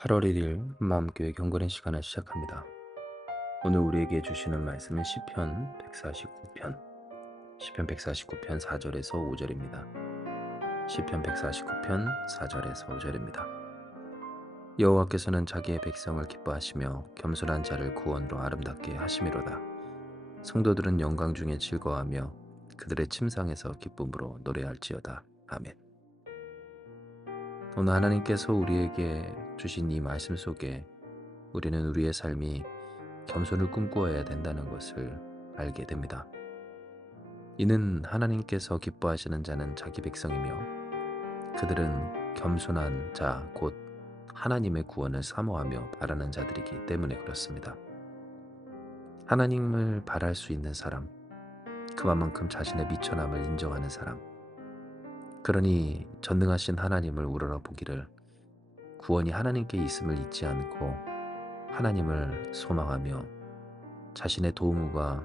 8월 1일 마음교회 경건의 시간을 시작합니다. 오늘 우리에게 주시는 말씀은 시편 149편 4절에서 5절입니다. 시편 149편 4절에서 5절입니다. 여호와께서는 자기의 백성을 기뻐하시며 겸손한 자를 구원으로 아름답게 하심이로다. 성도들은 영광 중에 즐거워하며 그들의 침상에서 기쁨으로 노래할지어다. 아멘. 오늘 하나님께서 우리에게 주신 이 말씀 속에 우리는 우리의 삶이 겸손을 꿈꾸어야 된다는 것을 알게 됩니다. 이는 하나님께서 기뻐하시는 자는 자기 백성이며 그들은 겸손한 자, 곧 하나님의 구원을 사모하며 바라는 자들이기 때문에 그렇습니다. 하나님을 바랄 수 있는 사람, 그만큼 자신의 미천함을 인정하는 사람, 그러니 전능하신 하나님을 우러러보기를 구원이 하나님께 있음을 잊지 않고 하나님을 소망하며 자신의 도움과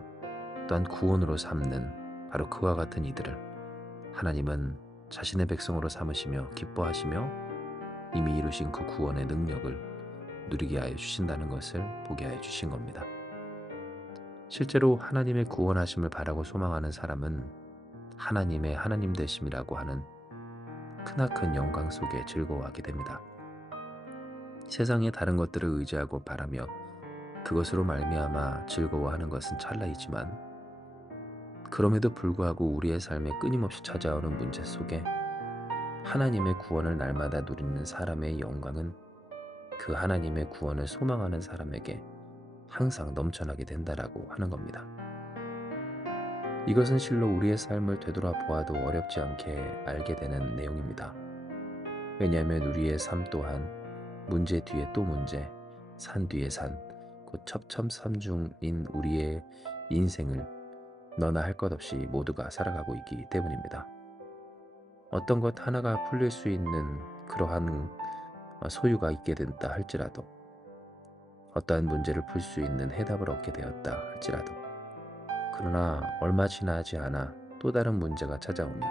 또한 구원으로 삼는 바로 그와 같은 이들을 하나님은 자신의 백성으로 삼으시며 기뻐하시며 이미 이루신 그 구원의 능력을 누리게 하여 주신다는 것을 보게 하여 주신 겁니다. 실제로 하나님의 구원하심을 바라고 소망하는 사람은 하나님의 하나님 되심이라고 하는 크나큰 영광 속에 즐거워하게 됩니다. 세상의 다른 것들을 의지하고 바라며 그것으로 말미암아 즐거워하는 것은 찰나이지만 그럼에도 불구하고 우리의 삶에 끊임없이 찾아오는 문제 속에 하나님의 구원을 날마다 누리는 사람의 영광은 그 하나님의 구원을 소망하는 사람에게 항상 넘쳐나게 된다라고 하는 겁니다. 이것은 실로 우리의 삶을 되돌아보아도 어렵지 않게 알게 되는 내용입니다. 왜냐하면 우리의 삶 또한 문제 뒤에 또 문제, 산 뒤에 산, 곧 첩첩산중인 우리의 인생을 너나 할 것 없이 모두가 살아가고 있기 때문입니다. 어떤 것 하나가 풀릴 수 있는 그러한 소유가 있게 된다 할지라도 어떠한 문제를 풀 수 있는 해답을 얻게 되었다 할지라도 그러나 얼마 지나지 않아 또 다른 문제가 찾아오며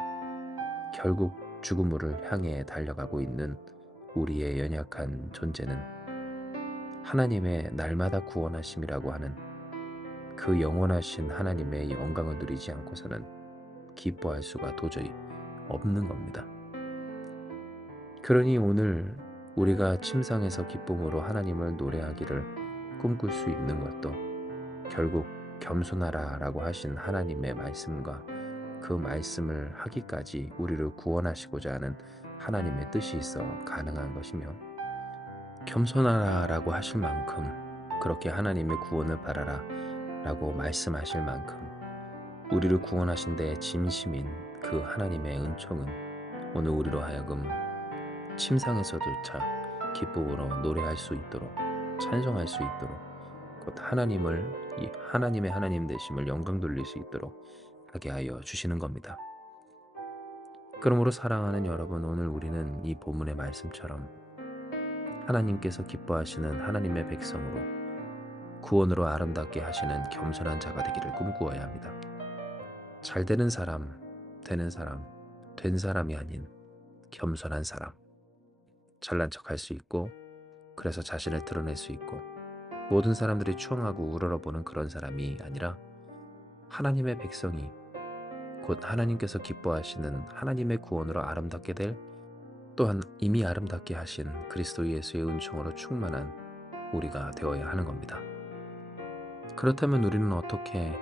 결국 죽음을 향해 달려가고 있는 우리의 연약한 존재는 하나님의 날마다 구원하심이라고 하는 그 영원하신 하나님의 영광을 누리지 않고서는 기뻐할 수가 도저히 없는 겁니다. 그러니 오늘 우리가 침상에서 기쁨으로 하나님을 노래하기를 꿈꿀 수 있는 것도 결국 겸손하라 라고 하신 하나님의 말씀과 그 말씀을 하기까지 우리를 구원하시고자 하는 하나님의 뜻이 있어 가능한 것이며 겸손하라 라고 하실 만큼 그렇게 하나님의 구원을 바라라 라고 말씀하실 만큼 우리를 구원하신 데에 진심인 그 하나님의 은총은 오늘 우리로 하여금 침상에서조차 기쁨으로 노래할 수 있도록 찬송할 수 있도록 곧 하나님의 하나님 되심을 영광 돌릴 수 있도록 하게 하여 주시는 겁니다. 그러므로 사랑하는 여러분, 오늘 우리는 이 본문의 말씀처럼 하나님께서 기뻐하시는 하나님의 백성으로 구원으로 아름답게 하시는 겸손한 자가 되기를 꿈꾸어야 합니다. 잘 되는 사람, 되는 사람, 된 사람이 아닌 겸손한 사람, 잘난 척할 수 있고 그래서 자신을 드러낼 수 있고 모든 사람들이 추앙하고 우러러보는 그런 사람이 아니라 하나님의 백성이 곧 하나님께서 기뻐하시는 하나님의 구원으로 아름답게 될 또한 이미 아름답게 하신 그리스도 예수의 은총으로 충만한 우리가 되어야 하는 겁니다. 그렇다면 우리는 어떻게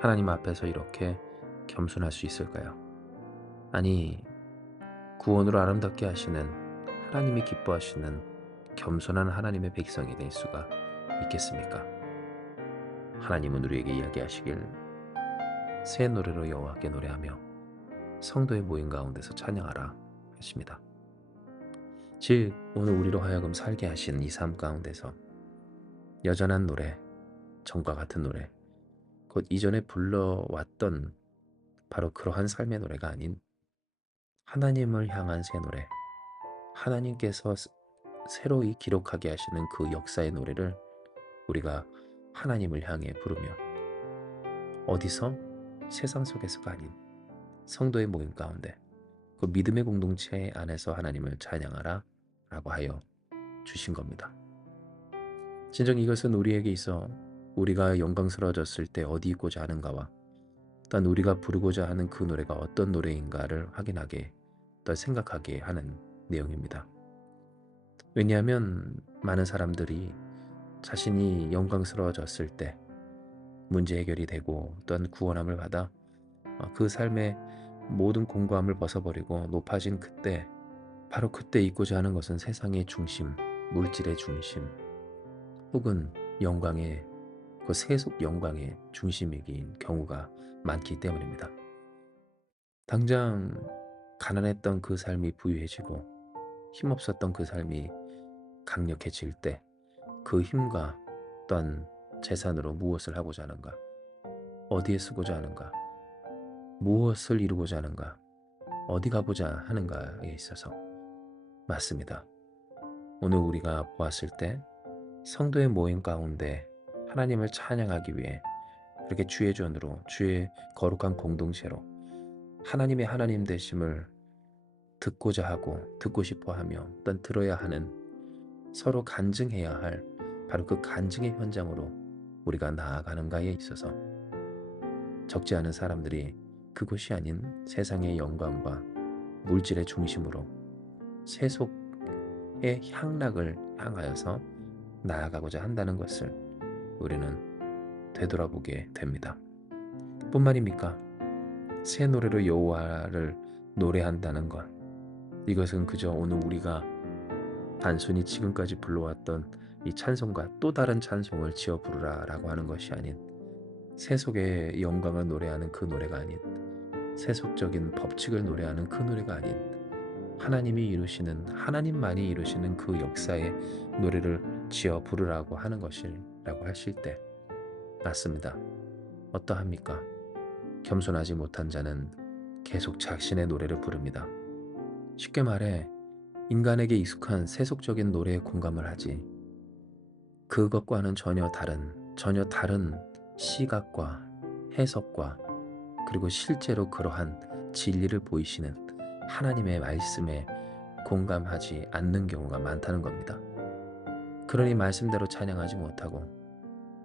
하나님 앞에서 이렇게 겸손할 수 있을까요? 아니, 구원으로 아름답게 하시는 하나님이 기뻐하시는 겸손한 하나님의 백성이 될 수가 있겠습니까? 하나님은 우리에게 이야기하시길 새 노래로 여호와께 노래하며 성도의 모임 가운데서 찬양하라 하십니다. 즉 오늘 우리로 하여금 살게 하신 이 삶 가운데서 여전한 노래, 전과 같은 노래, 곧 이전에 불러왔던 바로 그러한 삶의 노래가 아닌 하나님을 향한 새 노래, 하나님께서 새로이 기록하게 하시는 그 역사의 노래를 우리가 하나님을 향해 부르며 어디서? 세상 속에서가 아닌 성도의 모임 가운데 그 믿음의 공동체 안에서 하나님을 찬양하라 라고 하여 주신 겁니다. 진정 이것은 우리에게 있어 우리가 영광스러워졌을 때 어디 있고자 하는가와 또한 우리가 부르고자 하는 그 노래가 어떤 노래인가를 확인하게 또 생각하게 하는 내용입니다. 왜냐하면 많은 사람들이 자신이 영광스러워졌을 때 문제 해결이 되고 또한 구원함을 받아 그 삶의 모든 공고함을 벗어버리고 높아진 그때, 바로 그때 있고자 하는 것은 세상의 중심, 물질의 중심, 혹은 영광의 그 세속 영광의 중심이긴 경우가 많기 때문입니다. 당장 가난했던 그 삶이 부유해지고 힘없었던 그 삶이 강력해질 때 그 힘과 또한 재산으로 무엇을 하고자 하는가, 어디에 쓰고자 하는가, 무엇을 이루고자 하는가, 어디 가보자 하는가에 있어서 맞습니다. 오늘 우리가 보았을 때 성도의 모임 가운데 하나님을 찬양하기 위해 그렇게 주의 전으로 주의 거룩한 공동체로 하나님의 하나님 되심을 듣고자 하고 듣고 싶어 하며 또한 들어야 하는, 서로 간증해야 할 바로 그 간증의 현장으로 우리가 나아가는가에 있어서 적지 않은 사람들이 그곳이 아닌 세상의 영광과 물질의 중심으로 세속의 향락을 향하여서 나아가고자 한다는 것을 우리는 되돌아보게 됩니다. 뿐만입니까? 새 노래로 여호와를 노래한다는 것, 이것은 그저 오늘 우리가 단순히 지금까지 불러왔던 이 찬송과 또 다른 찬송을 지어 부르라 라고 하는 것이 아닌, 세속의 영광을 노래하는 그 노래가 아닌, 세속적인 법칙을 노래하는 그 노래가 아닌, 하나님이 이루시는, 하나님만이 이루시는 그 역사의 노래를 지어 부르라고 하는 것이라고 하실 때 맞습니다. 어떠합니까? 겸손하지 못한 자는 계속 자신의 노래를 부릅니다. 쉽게 말해 인간에게 익숙한 세속적인 노래에 공감을 하지, 그것과는 전혀 다른 시각과 해석과 그리고 실제로 그러한 진리를 보이시는 하나님의 말씀에 공감하지 않는 경우가 많다는 겁니다. 그러니 말씀대로 찬양하지 못하고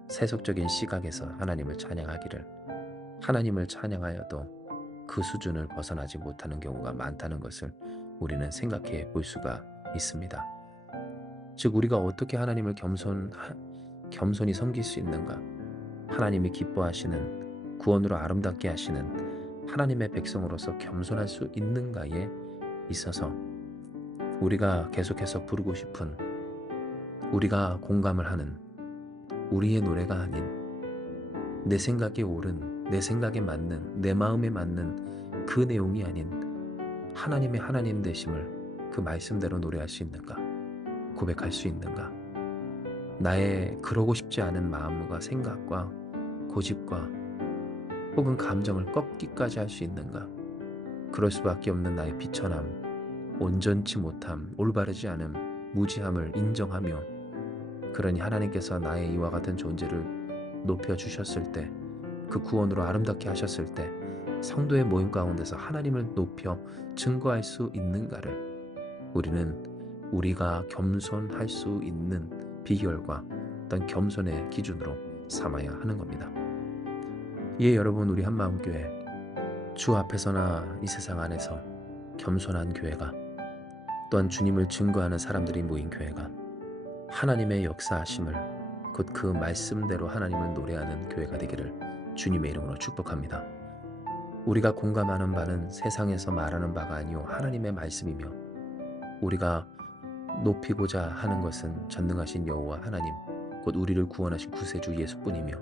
세속적인 시각에서 하나님을 찬양하기를, 하나님을 찬양하여도 그 수준을 벗어나지 못하는 경우가 많다는 것을 우리는 생각해 볼 수가 있습니다. 즉 우리가 어떻게 하나님을 겸손히 섬길 수 있는가, 하나님이 기뻐하시는, 구원으로 아름답게 하시는 하나님의 백성으로서 겸손할 수 있는가에 있어서 우리가 계속해서 부르고 싶은, 우리가 공감을 하는 우리의 노래가 아닌, 내 생각에 옳은, 내 생각에 맞는, 내 마음에 맞는 그 내용이 아닌 하나님의 하나님 되심을 그 말씀대로 노래할 수 있는가, 고백할 수 있는가, 나의 그러고 싶지 않은 마음과 생각과 고집과 혹은 감정을 꺾기까지 할 수 있는가, 그럴 수밖에 없는 나의 비천함, 온전치 못함, 올바르지 않음, 무지함을 인정하며, 그러니 하나님께서 나의 이와 같은 존재를 높여주셨을 때, 그 구원으로 아름답게 하셨을 때 성도의 모임 가운데서 하나님을 높여 증거할 수 있는가를 우리는 우리가 겸손할 수 있는 비결과 어떤 겸손의 기준으로 삼아야 하는 겁니다. 이에 여러분, 우리 한마음교회, 주 앞에서나 이 세상 안에서 겸손한 교회가, 또한 주님을 증거하는 사람들이 모인 교회가 하나님의 역사하심을, 곧 그 말씀대로 하나님을 노래하는 교회가 되기를 주님의 이름으로 축복합니다. 우리가 공감하는 바는 세상에서 말하는 바가 아니요 하나님의 말씀이며, 우리가 높이고자 하는 것은 전능하신 여호와 하나님, 곧 우리를 구원하신 구세주 예수뿐이며,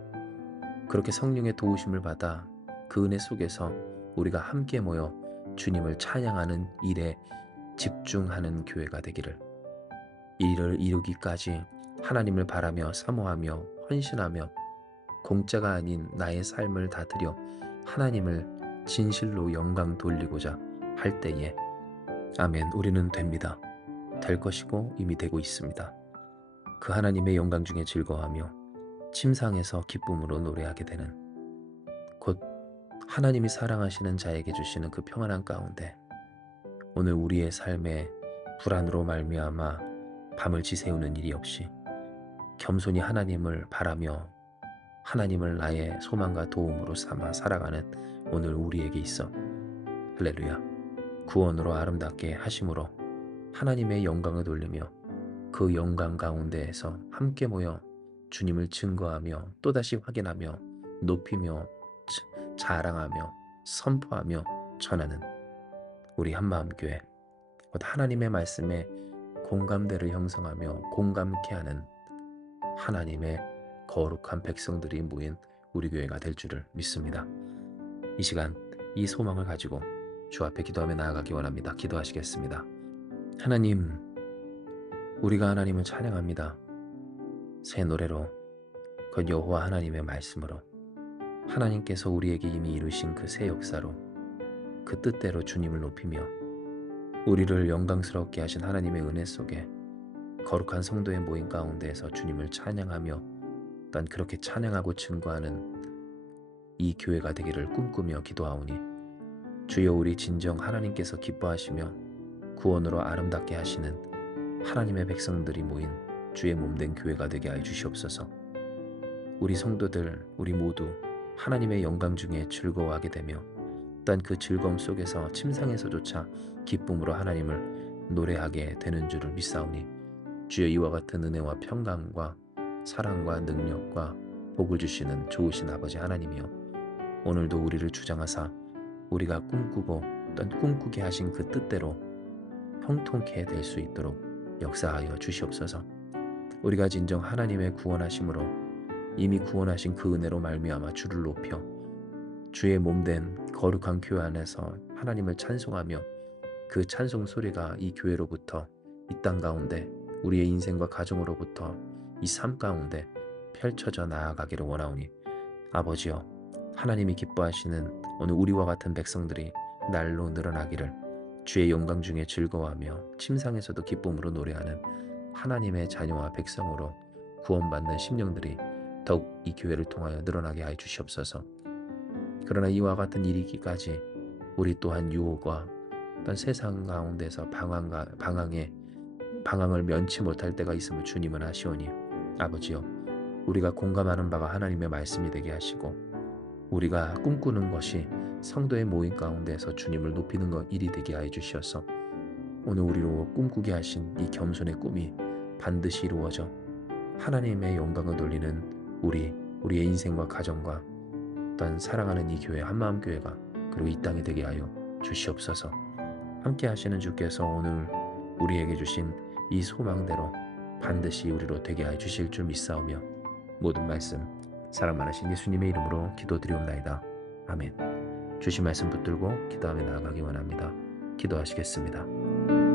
그렇게 성령의 도우심을 받아 그 은혜 속에서 우리가 함께 모여 주님을 찬양하는 일에 집중하는 교회가 되기를, 이를 이루기까지 하나님을 바라며 사모하며 헌신하며 공짜가 아닌 나의 삶을 다 드려 하나님을 진실로 영광 돌리고자 할 때에, 아멘, 우리는 됩니다. 될 것이고 이미 되고 있습니다. 그 하나님의 영광 중에 즐거워하며 침상에서 기쁨으로 노래하게 되는, 곧 하나님이 사랑하시는 자에게 주시는 그 평안한 가운데 오늘 우리의 삶의 불안으로 말미암아 밤을 지새우는 일이 없이 겸손히 하나님을 바라며 하나님을 나의 소망과 도움으로 삼아 살아가는 오늘 우리에게 있어 할렐루야 구원으로 아름답게 하심으로 하나님의 영광을 돌리며 그 영광 가운데에서 함께 모여 주님을 증거하며 또다시 확인하며 높이며 자랑하며 선포하며 전하는 우리 한마음교회 곧 하나님의 말씀에 공감대를 형성하며 공감케 하는 하나님의 거룩한 백성들이 모인 우리 교회가 될 줄을 믿습니다. 이 시간 이 소망을 가지고 주 앞에 기도하며 나아가기 원합니다. 기도하시겠습니다. 하나님, 우리가 하나님을 찬양합니다. 새 노래로 그 여호와 하나님의 말씀으로 하나님께서 우리에게 이미 이루신 그 새 역사로 그 뜻대로 주님을 높이며 우리를 영광스럽게 하신 하나님의 은혜 속에 거룩한 성도의 모임 가운데에서 주님을 찬양하며 난 그렇게 찬양하고 증거하는 이 교회가 되기를 꿈꾸며 기도하오니 주여 우리 진정 하나님께서 기뻐하시며 구원으로 아름답게 하시는 하나님의 백성들이 모인 주의 몸된 교회가 되게 하여 주시옵소서. 우리 성도들 우리 모두 하나님의 영광 중에 즐거워하게 되며 또한 그 즐거움 속에서 침상에서조차 기쁨으로 하나님을 노래하게 되는 줄을 믿사오니 주여 이와 같은 은혜와 평강과 사랑과 능력과 복을 주시는 좋으신 아버지 하나님이여 오늘도 우리를 주장하사 우리가 꿈꾸고 또한 꿈꾸게 하신 그 뜻대로 형통케 될 수 있도록 역사하여 주시옵소서. 우리가 진정 하나님의 구원하심으로 이미 구원하신 그 은혜로 말미암아 주를 높여 주의 몸된 거룩한 교회 안에서 하나님을 찬송하며 그 찬송 소리가 이 교회로부터 이 땅 가운데 우리의 인생과 가정으로부터 이 삶 가운데 펼쳐져 나아가기를 원하오니 아버지여 하나님이 기뻐하시는 오늘 우리와 같은 백성들이 날로 늘어나기를 주의 영광 중에 즐거워하며 침상에서도 기쁨으로 노래하는 하나님의 자녀와 백성으로 구원받는 심령들이 더욱 이 교회를 통하여 늘어나게 하여 주시옵소서. 그러나 이와 같은 일이기까지 우리 또한 유혹과 어떤 세상 가운데서 방황을 면치 못할 때가 있음을 주님은 아시오니 아버지여 우리가 공감하는 바가 하나님의 말씀이 되게 하시고 우리가 꿈꾸는 것이 성도의 모임 가운데서 주님을 높이는 것 일이 되게 하여 주시어서 오늘 우리로 꿈꾸게 하신 이 겸손의 꿈이 반드시 이루어져 하나님의 영광을 돌리는 우리의 인생과 가정과 또한 사랑하는 이 교회 한마음교회가 그리고 이 땅이 되게 하여 주시옵소서. 함께 하시는 주께서 오늘 우리에게 주신 이 소망대로 반드시 우리로 되게 하여 주실 줄 믿사오며 모든 말씀 사랑 많으신 예수님의 이름으로 기도드리옵나이다. 아멘. 주신 말씀 붙들고 기도하며 나아가기 원합니다. 기도하시겠습니다.